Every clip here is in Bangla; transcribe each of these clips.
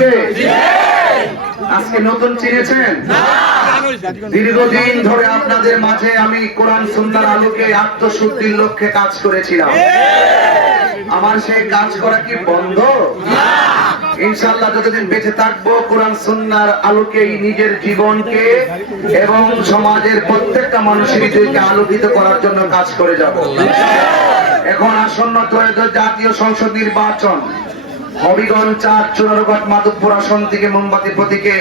আজকে? আজকে নতুন চিনেছেন? দীর্ঘদিন ধরে আপনাদের মাঝে আমি কোরআন সুন্দর আলোকে আত্মশুদ্ধির লক্ষ্যে কাজ করেছিলাম। আমার সেই কাজ করা কি বন্ধ? ইনশাল্লাহ যতদিন বেঁচে থাকব, কোরআন সুন্নার আলোকেই নিজের জীবনকে এবং সমাজের প্রত্যেকটা মানুষের হৃদয়কে আলোকিত করার জন্য কাজ করে যাব। এখন আসন্ন জাতীয় সংসদ নির্বাচন। হবিগঞ্জ চার চুনারগড় মাধবপুর আসন থেকে মোমবাতি প্রতীকে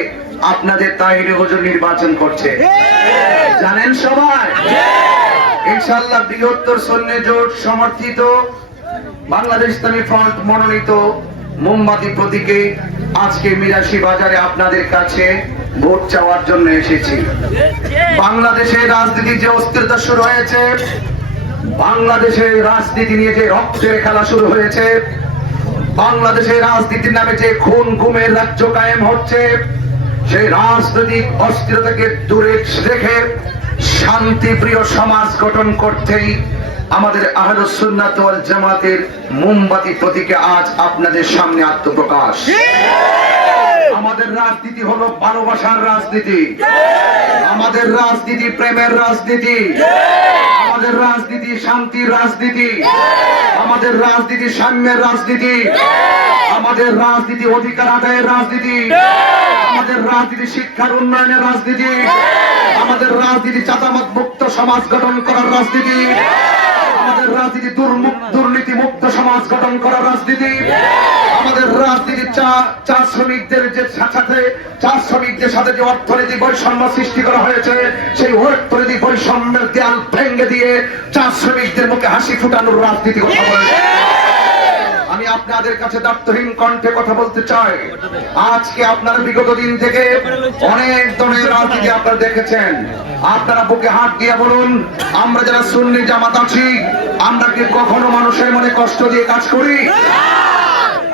আপনাদের তাহিরে হুজুর নির্বাচন করছে। জানেন সবাই? ইনশাল্লাহ বৃহত্তর সৈন্য জোট সমর্থিত, বাংলাদেশ ইসলামী ফ্রন্ট মনোনীত মোমবাতি প্রতীকে আজকে মিরাশি বাজারে আপনাদের কাছে ভোট চাওয়ার জন্য এসেছি। বাংলাদেশের রাজনীতি যে অস্থিরতা শুরু হয়েছে, বাংলাদেশের রাজনীতি নিয়ে যে রক্তের খেলা শুরু হয়েছে বাংলাদেশের রাজনীতির নামে যে খুন গুমের রাজ্য কায়েম হচ্ছে সেই রাজনৈতিক অস্থিরতাকে দূরে রেখে শান্তিপ্রিয় সমাজ গঠন করতেই আমাদের আহলুসুন্নাত ওয়াল জামাতের মোমবাতি প্রতীকে আজ আপনাদের সামনে আত্মপ্রকাশ। আমাদের রাজনীতি হলো ভালোবাসার রাজনীতি। আমাদের রাজনীতি প্রেমের রাজনীতি। আমাদের রাজনীতি শান্তির রাজনীতি। আমাদের রাজনীতি সাম্যের রাজনীতি। আমাদের রাজনীতি অধিকার আদায়ের রাজনীতি। আমাদের রাজনীতি শিক্ষার উন্নয়নের রাজনীতি। আমাদের রাজনীতি চাতামত মুক্ত সমাজ গঠন করার রাজনীতি। আমাদের রাজনীতি দুর্নীতি মুক্ত সমাজ গঠন করার রাজনীতি। চা শ্রমিকদের যে সাথে চা শ্রমিকদের সাথে যে বৈষম্য সৃষ্টি করা হয়েছে, সেই বৈষম্যের দেয়াল ভেঙে দিয়ে চা শ্রমিকদের মুখে হাসি ফুটানোর রাজনীতি কথা আমি আপনাদের কাছে কণ্ঠে কথা বলতে চাই। আজকে আপনারা বিগত দিন থেকে অনেক ধরনের রাজনীতি আপনারা দেখেছেন। আপনারা বুকে হাত দিয়ে বলুন, আমরা যারা সুন্নি জামাত আছি, আমরা কি কখনো মানুষের মনে কষ্ট দিয়ে কাজ করি?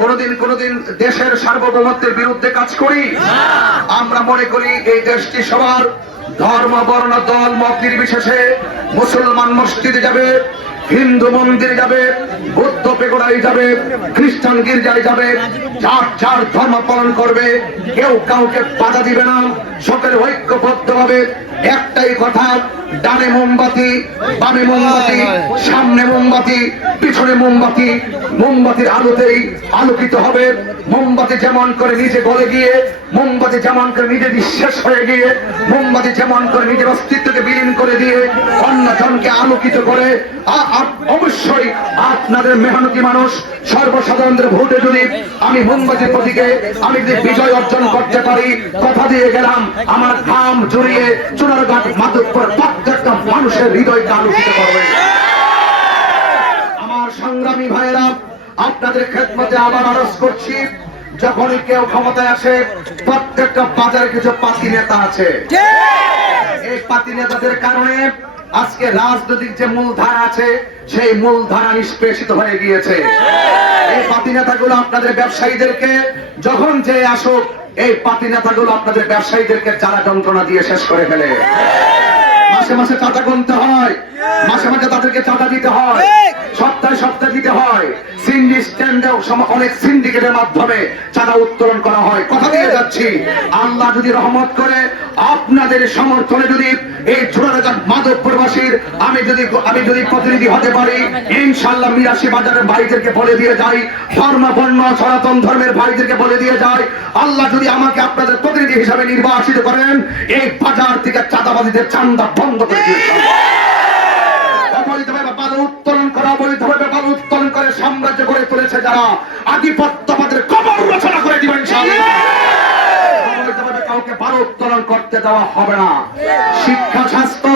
কোনদিন কোনদিন দেশের সার্বভৌমত্বের বিরুদ্ধে কাজ করি। আমরা মনে করি এই দেশটি সবার ধর্ম, বর্ণ, দল, মত নির্বিশেষে মুসলমান মসজিদে যাবে, হিন্দু মন্দির যাবে, বৌদ্ধ পেগোড়ায় যাবে, খ্রিস্টান গির্জায় যাবে, যার যার ধর্ম পালন করবে, কেউ কাউকে বাধা দিবে না, সকলে ঐক্যবদ্ধ হবে একটাই কথা, ডানে মোমবাতি, বামে মোমবাতি, সামনে মোমবাতি, পিছনে মোমবাতি, মোমবাতির আলোতেই আলোকিত হবে। মোমবাতি যেমন করে নিজে গলে গিয়ে, মোমবাতি যেমন করে নিজে নিঃশেষ হয়ে গিয়ে, মোমবাতি যেমন করে নিজের অস্তিত্বকে বিলীন করে দিয়ে অন্যজনকে আলোকিত করে অবশ্যই আপনাদের মেহনতি মানুষ, সর্বসাধারণদের ভোটে যদি আমি মোমবাতির প্রতীকে আমি যদি বিজয় অর্জন করতে পারি, কথা দিয়ে গেলাম, আমার ঘাম জড়িয়ে চুনারঘাট মাধবপুর প্রত্যেকটা মানুষের হৃদয়কে আলোকিত করবে। আপনাদের খেদমতে আবার আরজ করছি যখনই কেউ ক্ষমতায় আসে প্রত্যেকটা বাজারে কিছু পাতি নেতা আছে। এই পাতি নেতাদের কারণে আজকে রাজনৈতিক যে মূলধারা আছে সেই মূলধারা নিষ্পেষিত হয়ে গিয়েছে। এই পাতি নেতাগুলো আপনাদের ব্যবসায়ীদেরকে যখন যে আসুক এই পাতি নেতাগুলো আপনাদের ব্যবসায়ীদেরকে চারা যন্ত্রণা দিয়ে শেষ করে ফেলে। মাসে মাসে চাঁদা গুনতে হয়। মাসে মাসে তাদেরকে চাঁদা দিতে হয়। সপ্তাহে সপ্তাহে দিতে হয়। সিন্ডি স্ট্যান্ডেও সম- অনেক সিন্ডিকেটের মাধ্যমে চাঁদা উত্তোলন করা হয়। কথা দিয়ে যাচ্ছি। আল্লাহ যদি রহমত করে, আপনাদের সমর্থনে যদি এই চূড়ারাজার মাদক প্রবাসীর আমি যদি আমি যদি প্রতিনিধি হতে পারি ইনশাল্লাহ মিরাশি বাজারের ভাইদেরকে বলে দিয়ে যাই ধর্ম বর্ণ, সনাতন ধর্মের ভাইদেরকে বলে দিয়ে যাই। আল্লাহ যদি আমাকে আপনাদের প্রতিনিধি হিসাবে নির্বাচিত করেন, এই বাজার থেকে চাঁদাবাদীদের চান্দা বন্ধ করে দিয়ে সাম্রাজ্য গড়ে তুলেছে যারা আধিপত্যবাদের কবর রচনা করে দিবেন কাউকে বালু উত্তোলন করতে দেওয়া হবে না। শিক্ষা স্বাস্থ্য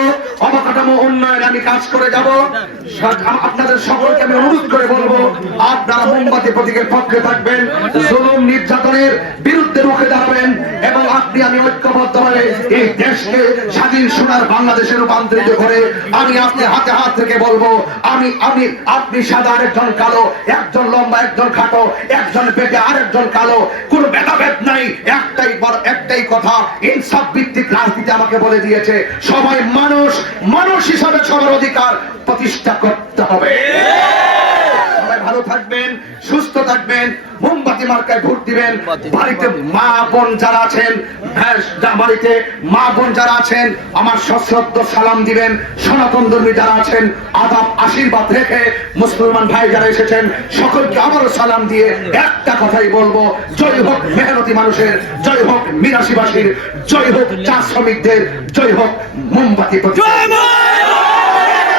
অবকাঠামো উন্নয়নে আমি কাজ করে যাব। আপনাদের সকলকে আমি অনুরোধ করে বলব, আপনারা মোমবাতি প্রতীকের পক্ষে থাকবেন, জুলুম নির্যাতনের বিরুদ্ধে রুখে দাঁড়াবেন এবং আপনি আমি ঐক্যবদ্ধভাবে এই দেশকে স্বাধীন সোনার বাংলাদেশে রূপান্তরিত করে আমি আপনি হাতে হাত থেকে বলব, আমি আমি, আপনি সাদা, আরেকজন কালো, একজন লম্বা, একজন খাটো, একজন বেটে, আরেকজন কালো, কোন ভেদাভেদ নাই, একটাই একটাই কথা, ইনসাফ ভিত্তিক রাজনীতি আমাকে বলে দিয়েছে। সবাই মানুষ মানুষ হিসাবে সবার অধিকার প্রতিষ্ঠা করতে হবে। সবাই ভালো থাকবেন সুস্থ থাকবেন। মোমবাতি মার্কায় ভোট দিবেন। বাড়িতে মা বোন যারা আছেন হ্যাঁ, বাড়িতে মা বোন যারা আছেন আমার সশ্রদ্ধ সালাম দিবেন। সনাতন ধর্মী যারা আছেন আদাব আশীর্বাদ রেখে মুসলমান ভাই যারা এসেছেন সকলকে আবারও সালাম দিয়ে একটা কথাই বলব। জয় হোক মেহনতি মানুষের জয় হোক মিরাশিবাসীর জয় হোক চা শ্রমিকদের জয় হোক মোমবাতি।